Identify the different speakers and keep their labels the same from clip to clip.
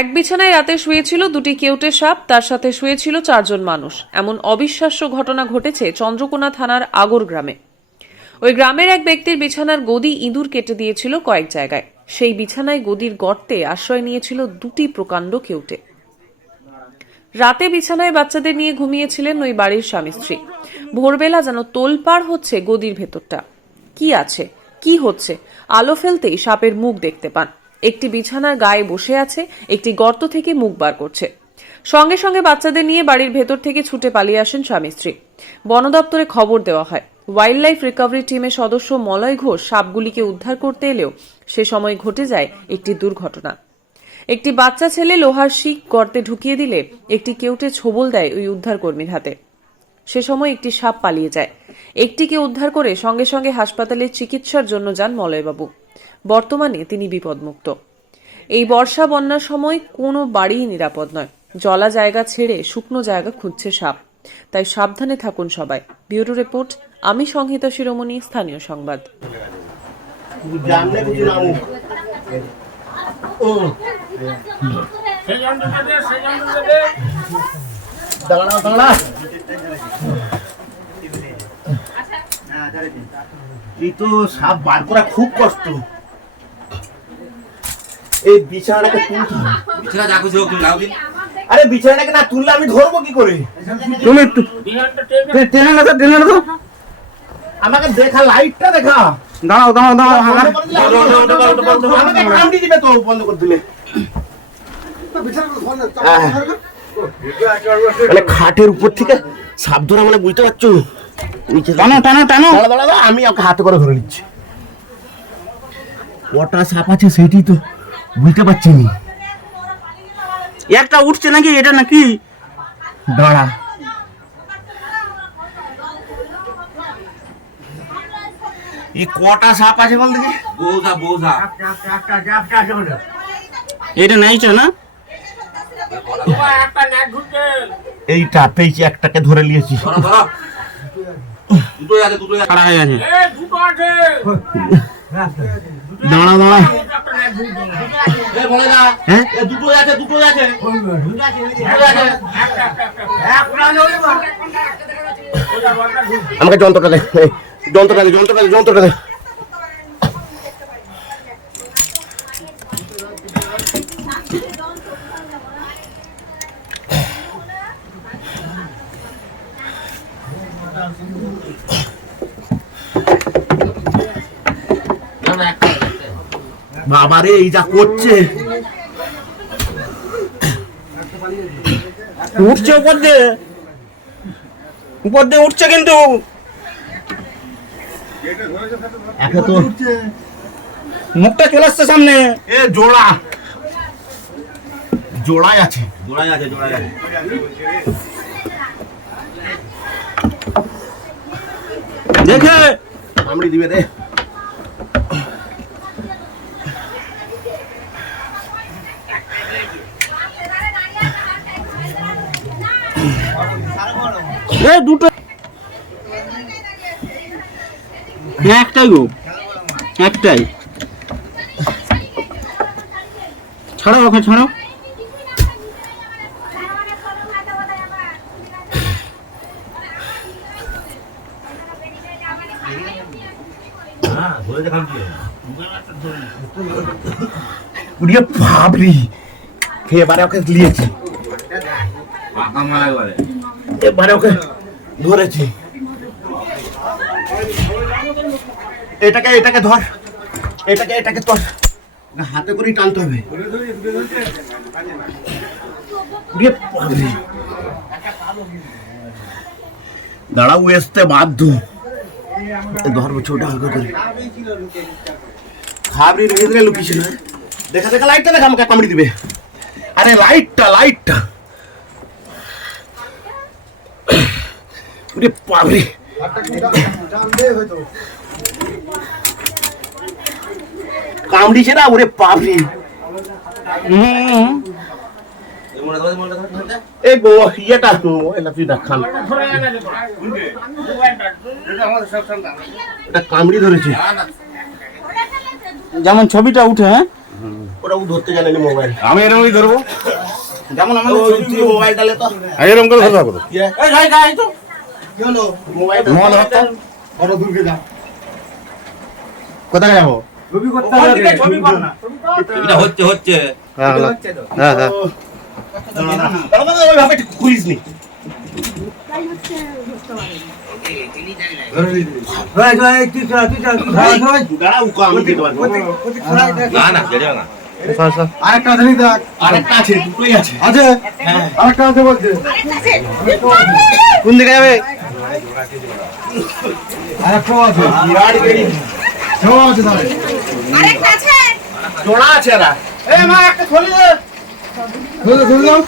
Speaker 1: এক বিছানায় রাতে শুয়েছিল দুটি কেউটে সাপ, তার সাথে শুয়েছিল চারজন মানুষ। এমন অবিশ্বাস্য ঘটনা ঘটেছে চন্দ্রকোনা থানার আগর গ্রামে। ওই গ্রামের এক ব্যক্তির বিছানার গদি ইঁদুর কেটে দিয়েছিল কয়েক জায়গায়। সেই বিছানায় গদির গর্তে আশ্রয় নিয়েছিল দুটি প্রকাণ্ড কেউটে। রাতে বিছানায় বাচ্চাদের নিয়ে ঘুমিয়েছিলেন ওই বাড়ির স্বামী স্ত্রী। ভোরবেলা যেন তোলপাড় হচ্ছে গদির ভেতরটা। কি আছে? কি হচ্ছে? আলো ফেলতেই সাপের মুখ দেখতে পান। একটি বিছানার গায়ে বসে আছে, একটি গর্ত থেকে মুখ বার করছে। সঙ্গে সঙ্গে বাচ্চাদের নিয়ে বাড়ির ভেতর থেকে ছুটে পালিয়ে আসেন স্বামী স্ত্রী। বন দপ্তরে খবর দেওয়া হয় ওয়াইল্ড লাইফ রিকভারি টিমের সদস্য মলয় ঘোষ সাপগুলিকে উদ্ধার করতে এলেও সে সময় ঘটে যায় একটি দুর্ঘটনা। একটি বাচ্চা ছেলে লোহার শিক গর্তে ঢুকিয়ে দিলে একটি কেউটে ছোবল দেয় ওই উদ্ধারকর্মীর হাতে। সে সময় একটি সাপ পালিয়ে যায়। একটিকে উদ্ধার করে সঙ্গে সঙ্গে হাসপাতালে চিকিৎসার জন্য যান মলয়বাবু। বর্তমানে তিনি বিপদমুক্ত। এই বর্ষা বন্যার সময় কোনো বাড়িই নিরাপদ নয়। জলা জায়গা ছেড়ে শুকনো জায়গা খুঁজছে সাপ। তাই সাবধানে থাকুন সবাই। ব্যুরো রিপোর্ট, আমি সংহিতা শিরোমণি, স্থানীয় সংবাদ।
Speaker 2: এই তো সাপ বার করা খুব কষ্ট। এই বিছানাটাকে তুলতে
Speaker 3: বিছানা যা খুশি হোক তুমি দিন
Speaker 2: আরে বিছানাটাকে না তুললে আমি ধরবো কি করে?
Speaker 4: তুমি টেনে না তো টেনে না তো।
Speaker 2: আমাকে দেখা লাইটটা দেখা।
Speaker 4: দাঁড়াও দাঁড়াও দাঁড়াও
Speaker 2: বন্ধ করে দিলে আমি- আমাকে কামড়ি দিবে তো বন্ধ করে দিলে। মানে খাটের উপর থেকে সাপ ধরা মানে বুঝতে পারছ?
Speaker 4: টানো টানো টানো।
Speaker 2: আমি ওকে হাতে করে ধরে নিচ্ছি। কটা সাপ আছে সেটি তো। বুঝতে পারছি না।
Speaker 4: একটা উঠছে নাকি? এটা নাকি?
Speaker 2: দাঁড়া। এই কটা সাপ আছে বল দেখি?
Speaker 3: বৌসা বৌসা
Speaker 4: এটা নাইছো না?
Speaker 2: এইটা পেয়েছি একটাকে ধরে নিয়েছি।
Speaker 3: ধরো ধরো। দুটোই আছে দুটোই আছে।
Speaker 4: হয়ে
Speaker 5: দুটো আছে।
Speaker 2: দাঁড়া দাঁড়া। হ্যাঁ?
Speaker 3: এ দুটোই আছে দুটোই আছে।
Speaker 2: আমাকে যন্ত্রটা দে এই, যন্ত্রটা দে যন্ত্রটা দে যন্ত্রটা দে।
Speaker 3: না না একটা
Speaker 2: বাবারে এই যা করছে।
Speaker 4: উঠছে উপর দিয়ে। উপর দিয়ে উঠছে কিন্তু।
Speaker 2: একে তো
Speaker 4: মুখটা চলে আসছে সামনে।
Speaker 2: এ জোড়া। জোড়াই আছে।
Speaker 3: জোড়াই আছে জোড়াই আছে।
Speaker 4: দেখে।
Speaker 2: কামড়ি দিবে রে
Speaker 4: হ্যাঁ একটাই গো। একটাই। ছাড়ো ওকে ছাড়ো
Speaker 3: হ্যাঁ
Speaker 2: উড়িয়ে ভাবরি এবারে ওকে নিয়েছি
Speaker 3: এবারে
Speaker 2: এবারে ওকে ধরেছি। এটাকে এটাকে ধর। এটাকে এটাকে তোর। হাতে করেই টানতে হবে। দাঁড়াও আসতে বাধ্য। এ ধরবো ছোটা হালকা করে। খাবরি রেখে দিলে লুকিয়েছিল দেখা দেখা, লাইটটা দেখা আমাকে কামড়ি দিবে। আরে, লাইটটা লাইটটা। ওরে কামড়িছে না ওরে
Speaker 3: মনে মনে ধরে
Speaker 2: এ গো ইয়েটা তো এটা কামড়ি ধরেছে।
Speaker 4: যেমন ছবিটা উঠে হ্যাঁ?
Speaker 2: ও করে ও ধরতে জানেনি মোবাইল।
Speaker 4: আমি এরকমই ধরবো।
Speaker 2: যেমন আমাদের মোবাইলটা লে তো।
Speaker 4: এরকম করে
Speaker 2: ইয়ে, এই গাই গাই তো। কি হলো? মোবাইল দূরকে যা।
Speaker 4: কোথায় যাব?
Speaker 2: ছবি কর না
Speaker 3: এটা হচ্ছে হচ্ছে।
Speaker 4: হ্যাঁ হ্যাঁ। হ্যাঁ
Speaker 2: আরেকটা আছে আরেকটা আছে দুটোই আছে।
Speaker 4: আছে? আরেকটা আছে। বলছে কোন দিকে যাবে? আরেকটা আছে।
Speaker 2: বিরাট গেড়ি
Speaker 4: আছে তাহলে।
Speaker 6: আরেকটা আছে?
Speaker 2: জোড়া আছে এরা। এ মা একটা থলি দে।
Speaker 4: ধরে ধরে দাও।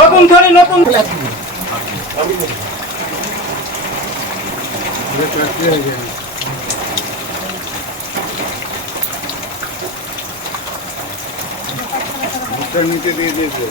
Speaker 2: নতুন থলি নতুন
Speaker 6: না বিছানাটা হাত কাছে না
Speaker 4: এখানে কে পারা করলে তুই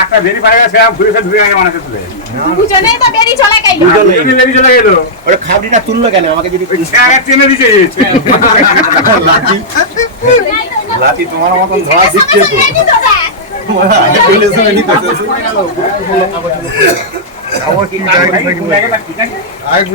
Speaker 5: একটা দেরি পারে গেছে ঘুরে ফের ঘুরে আগে মানুষের তুলে
Speaker 6: দুজনেই তো বেরিয়ে চলে গেল
Speaker 5: দুদিন লেগে চলে গেল
Speaker 2: ওটা খাবড়িটা তুললো কেন? আমাকে যদি
Speaker 5: আগে টেনে দিছে
Speaker 2: লাঠি। লাঠি তোমার মতন ধরা দিচ্ছে তো। আগে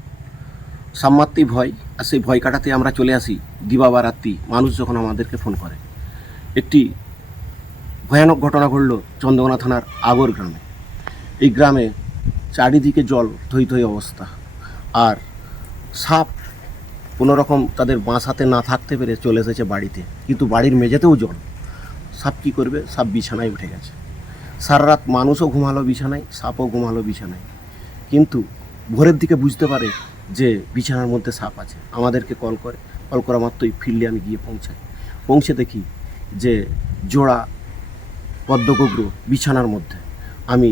Speaker 2: সাম্মাত্রেই ভয়, আর সেই ভয় কাটাতে আমরা চলে আসি দিবা বা রাত্রি। মানুষ যখন আমাদেরকে ফোন করে। একটি ভয়ানক ঘটনা ঘটল চন্দ্রকোনা থানার আগর গ্রামে। এই গ্রামে চারিদিকে জল থই থই অবস্থা। আর সাপ কোনো রকম তাদের বাসাতে না থাকতে পেরে চলে এসেছে বাড়িতে। কিন্তু বাড়ির মেঝেতেও জল। সাপ কী করবে? সাপ বিছানায় উঠে গেছে। সারা রাত মানুষও ঘুমালো বিছানায়, সাপও ঘুমালো বিছানায়। কিন্তু ভোরের দিকে বুঝতে পারে যে বিছানার মধ্যে সাপ আছে, আমাদেরকে কল করে। কল করা মাত্রই ফিল্ডে আমি গিয়ে পৌঁছাই। পৌঁছে দেখি যে জোড়া পদ্মগগ্র বিছানার মধ্যে। আমি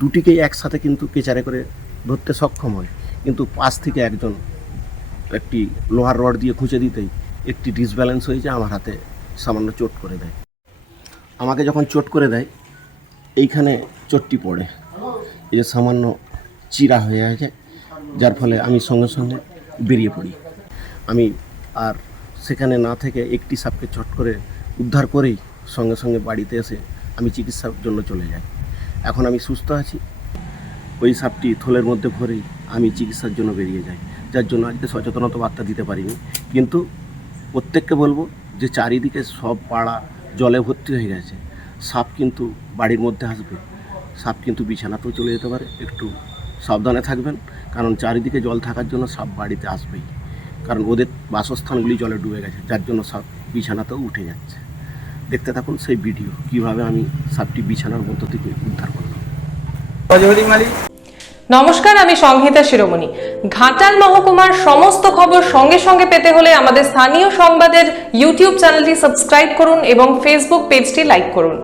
Speaker 2: দুটিকেই একসাথে কিন্তু কেচারে করে ধরতে সক্ষম হই। কিন্তু পাশ থেকে একজন একটি লোহার রড দিয়ে খুঁজে দিতেই একটি ডিসব্যালেন্স হয়ে যায়, আমার হাতে সামান্য চোট করে দেয়। আমাকে যখন চোট করে দেয়, এইখানে চোটটি পড়ে। এই যে সামান্য চিরা হয়ে আছে যার ফলে আমি সঙ্গে সঙ্গে বেরিয়ে পড়ি। আমি আর সেখানে না থেকে একটি সাপকে চট করে উদ্ধার করেই সঙ্গে সঙ্গে বাড়িতে এসে আমি চিকিৎসার জন্য চলে যাই। এখন আমি সুস্থ আছি। ওই সাপটি থলের মধ্যে ভরেই আমি চিকিৎসার জন্য বেরিয়ে যাই, যার জন্য আজকে সচেতনতা বার্তা দিতে পারিনি। কিন্তু প্রত্যেককে বলব যে চারিদিকে সব পাড়া জলে ভর্তি হয়ে গেছে। সাপ কিন্তু বাড়ির মধ্যে আসবে। সাপ কিন্তু বিছানাতেও চলে যেতে পারে। একটু সাবধানে থাকবেন। কারণ চারিদিকে জল থাকার জন্য সাপ বাড়িতে আসবেই। কারণ ওদের বাসস্থানগুলি জলে ডুবে গেছে যার জন্য সাপ বিছানাতেও উঠে যাচ্ছে। দেখতে থাকুন সেই ভিডিও কীভাবে আমি সাপটি বিছানার মধ্য থেকে উদ্ধার করলাম।
Speaker 1: নমস্কার আমি সংহিতা শিরোমণি। ঘাটাল মহকুমার সমস্ত খবর সঙ্গে সঙ্গে পেতে হলে আমাদের স্থানীয় সংবাদের ইউটিউব চ্যানেলটি সাবস্ক্রাইব করুন এবং ফেসবুক পেজটি লাইক করুন।